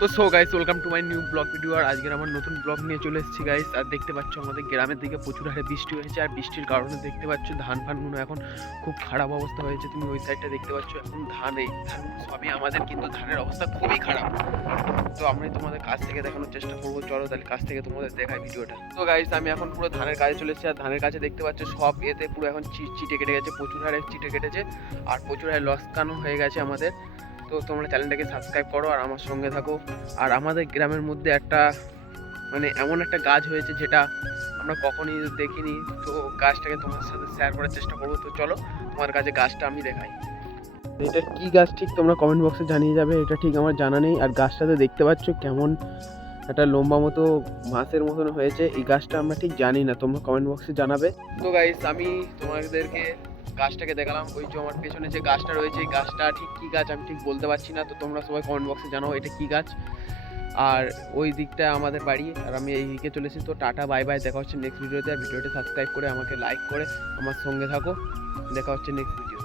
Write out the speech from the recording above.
তো so guys, welcome to my new vlog video. আর আজকের আমার নতুন ব্লগ নিয়ে চলে এসেছি গাইস। আর দেখতে পাচ্ছ আমাদের গ্রামের দিকে প্রচুর হারে বৃষ্টি হয়েছে, আর বৃষ্টির কারণে দেখতে পাচ্ছ ধান ফানগুলো এখন খুব খারাপ অবস্থা হয়েছে। তুমি ওই সাইডটা দেখতে পাচ্ছ, এখন ধান সবই আমাদের, কিন্তু ধানের অবস্থা খুবই খারাপ। তো আমি তোমাদের কাছ থেকে দেখানোর চেষ্টা করবো, চলো তাহলে কাছ থেকে তোমাদের দেখাই ভিডিওটা। তো গাইস, আমি এখন পুরো ধানের কাজে চলে এসেছি। আর ধানের কাছে দেখতে পাচ্ছ সব এতে পুরো এখন চিটে কেটে গেছে, প্রচুর হারে চিটে কেটেছে, আর প্রচুর হারে লসকানও হয়ে গেছে আমাদের। তো তোমরা চ্যানেলটাকে সাবস্ক্রাইব করো আর আমার সঙ্গে থাকো। আর আমাদের গ্রামের মধ্যে একটা এমন একটা গাছ হয়েছে যেটা আমরা কখনই দেখিনি। তো গাছটাকে তোমার সাথে শেয়ার করার চেষ্টা করবো। তো চলো তোমার কাছে গাছটা আমি দেখাই। এটা কি গাছ ঠিক তোমরা কমেন্ট বক্সে জানিয়ে যাবে, এটা ঠিক আমার জানা নেই। আর গাছটাতে দেখতে পাচ্ছ কেমন একটা লম্বা মতো মাছের মতন হয়েছে। এই গাছটা আমরা ঠিক জানি না, তোমরা কমেন্ট বক্সে জানাবে। তো গাইস, আমি তোমাদেরকে গাছটাকে দেখালাম। ওই যে আমার পেছনে যে গাছটা রয়েছে, এই গাছটা ঠিক কী গাছ আমি ঠিক বলতে পারছি না। তো তোমরা সবাই কমেন্ট বক্সে জানাও এটা কী গাছ। আর ওই দিকটা আমাদের বাড়ি, আর আমি এই দিকে চলেছি। তো টাটা, বাই বাই, দেখা হচ্ছে নেক্সট ভিডিওতে। আর ভিডিওটা সাবস্ক্রাইব করে আমাকে লাইক করে আমার সঙ্গে থাকো। দেখা হচ্ছে নেক্সট ভিডিও।